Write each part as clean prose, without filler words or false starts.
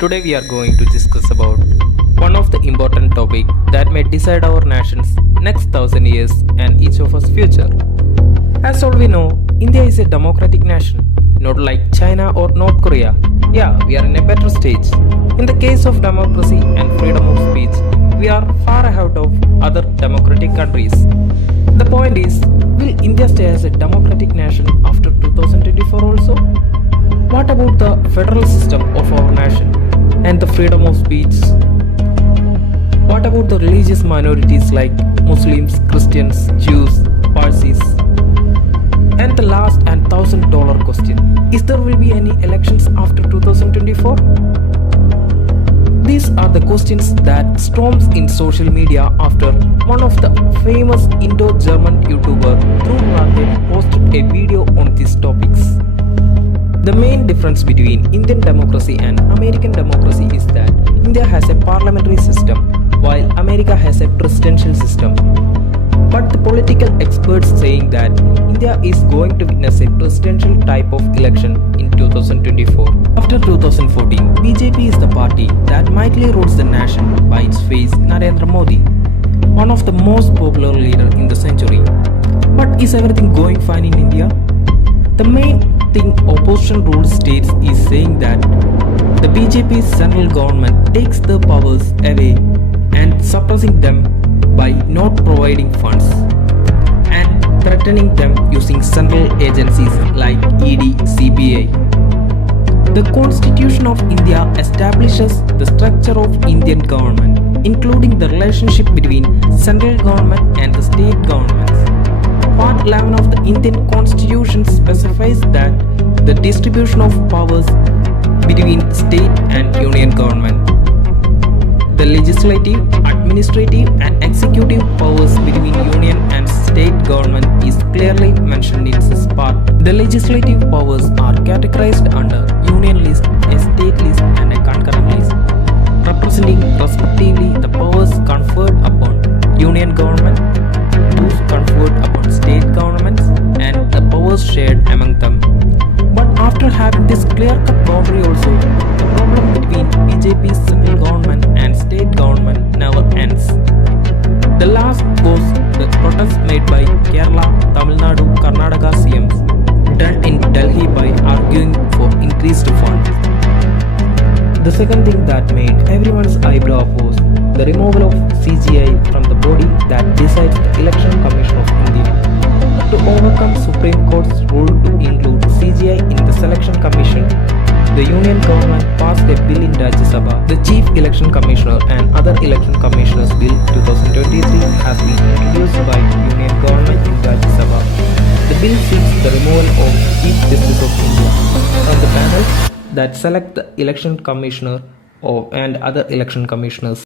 Today we are going to discuss about one of the important topic that may decide our nation's next 1,000 years and each of us future. As all we know, India is a democratic nation, not like China or North Korea. Yeah, we are in a better stage. In the case of democracy and freedom of speech, we are far ahead of other democratic countries. The point is, will India stay as a democratic nation after 2024 also? What about the federal system of our nation and the freedom of speech? What about the religious minorities like Muslims, Christians, Jews, Parsis? And the last and $1,000 question, is there will be any elections after 2024? These are the questions that storms in social media after one of the famous Indo-German YouTuber posted a video on these topics. The main difference between Indian democracy and American democracy is that India has a parliamentary system while America has a presidential system. But the political experts saying that India is going to witness a presidential type of election in 2024. After 2014, BJP is the party that mightily rules the nation by its face Narendra Modi, one of the most popular leader in the century. But is everything going fine in India? The main thing opposition rules states is saying that the BJP's central government takes the powers away and suppressing them by not providing funds and threatening them using central agencies like ED, CBI. The Constitution of India establishes the structure of Indian government, including the relationship between central government and the state governments. Part 11 of the Indian Constitution specifies that the distribution of powers between state and union government. The legislative, administrative and executive powers between union and state government is clearly mentioned in this part. The legislative powers are categorized under union list, a state list and a concurrent list, representing respectively the powers conferred upon union government, those conferred upon state governments and the powers shared among them. But after having this clear-cut boundary also, the problem between BJP's central government and state government never ends. The last was the protests made by Kerala, Tamil Nadu, Karnataka CMs done in Delhi by arguing for increased funds. The second thing that made everyone's eyebrow up was the removal of CGI from the body that decides the Election Commission of India. To overcome Supreme Court's rule to include CGI in the Selection Commission, the Union government passed a bill in Rajya Sabha. The Chief Election Commissioner and Other Election Commissioners Bill 2023 has been introduced by Union government in Rajya Sabha. The bill seeks the removal of Chief Justice of India from the panel that select the Election Commissioner and other election commissioners.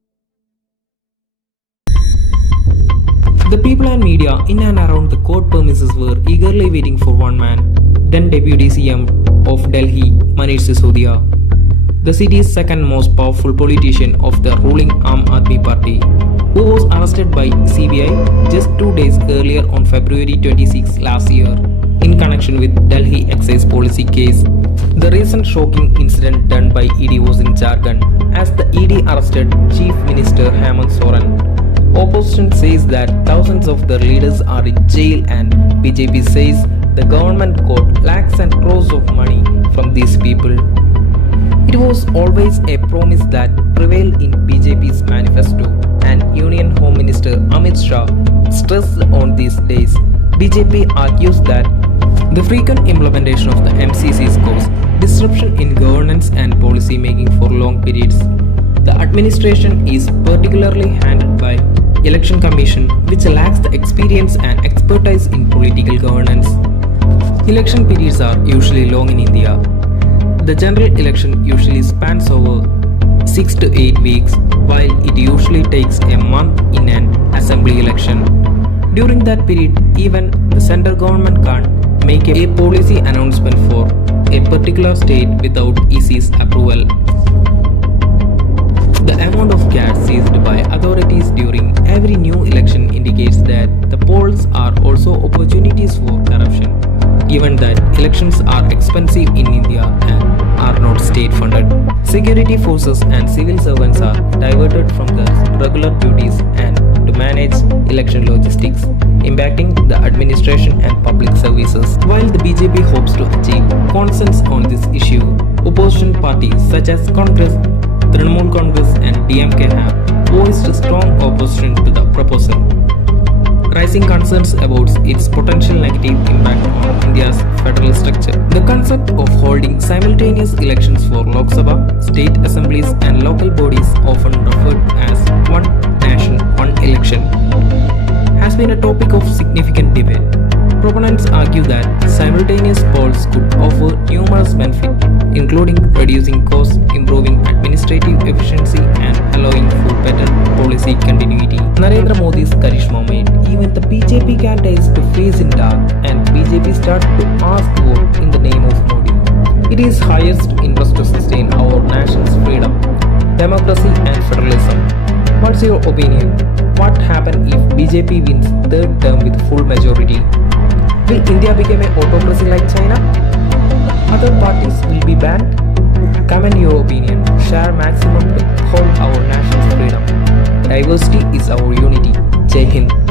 The people and media in and around the court premises were eagerly waiting for one man, then Deputy CM of Delhi, Manish Sisodia, the city's second most powerful politician of the ruling Aam Aadmi Party, who was arrested by CBI just 2 days earlier on February 26 last year in connection with Delhi excise policy case. The recent shocking incident done by ED was in Jharkhand as the ED arrested Chief Minister Hemant Soren. Opposition says that thousands of their leaders are in jail and BJP says the government got lakhs and crores of money from these people. It was always a promise that prevailed in BJP's manifesto and Union Home Minister Amit Shah stressed on these days. BJP argues that the frequent implementation of the MCCs caused disruption in governance and policy making for long periods. The administration is particularly handled by Election Commission, which lacks the experience and expertise in political governance. Election periods are usually long in India. The general election usually spans over 6 to 8 weeks, while it usually takes a month in an assembly election. During that period, even the central government can't make a policy announcement for a particular state without EC's approval. The amount of cash seized by authorities during every new election indicates that the polls are also opportunities for corruption, given that elections are expensive in India and are not state funded. Security forces and civil servants are diverted from their regular duties and to manage election logistics, impacting the administration and public services. While the BJP hopes to achieve consensus on this issue, opposition parties such as Congress, Trinamool Congress and DMK have voiced strong opposition to the proposal, raising concerns about its potential negative impact on India's federal structure. The concept of holding simultaneous elections for Lok Sabha, state assemblies, and local bodies, often referred as one nation, one election, has been a topic of significant debate. Proponents argue that simultaneous polls could offer numerous benefits, including reducing costs, improving administrative efficiency, and allowing for better policy continuity. Narendra Modi's charisma made even the BJP candidates to face in dark, and BJP started to ask vote in the name of Modi. It is highest interest to sustain our nation's freedom, democracy, and federalism. What's your opinion? What happens if BJP wins third term with full majority? Will India become an autocracy like China? Other parties will be banned? Comment your opinion. Share maximum to hold our nation's freedom. Diversity is our unity. Jai Hind.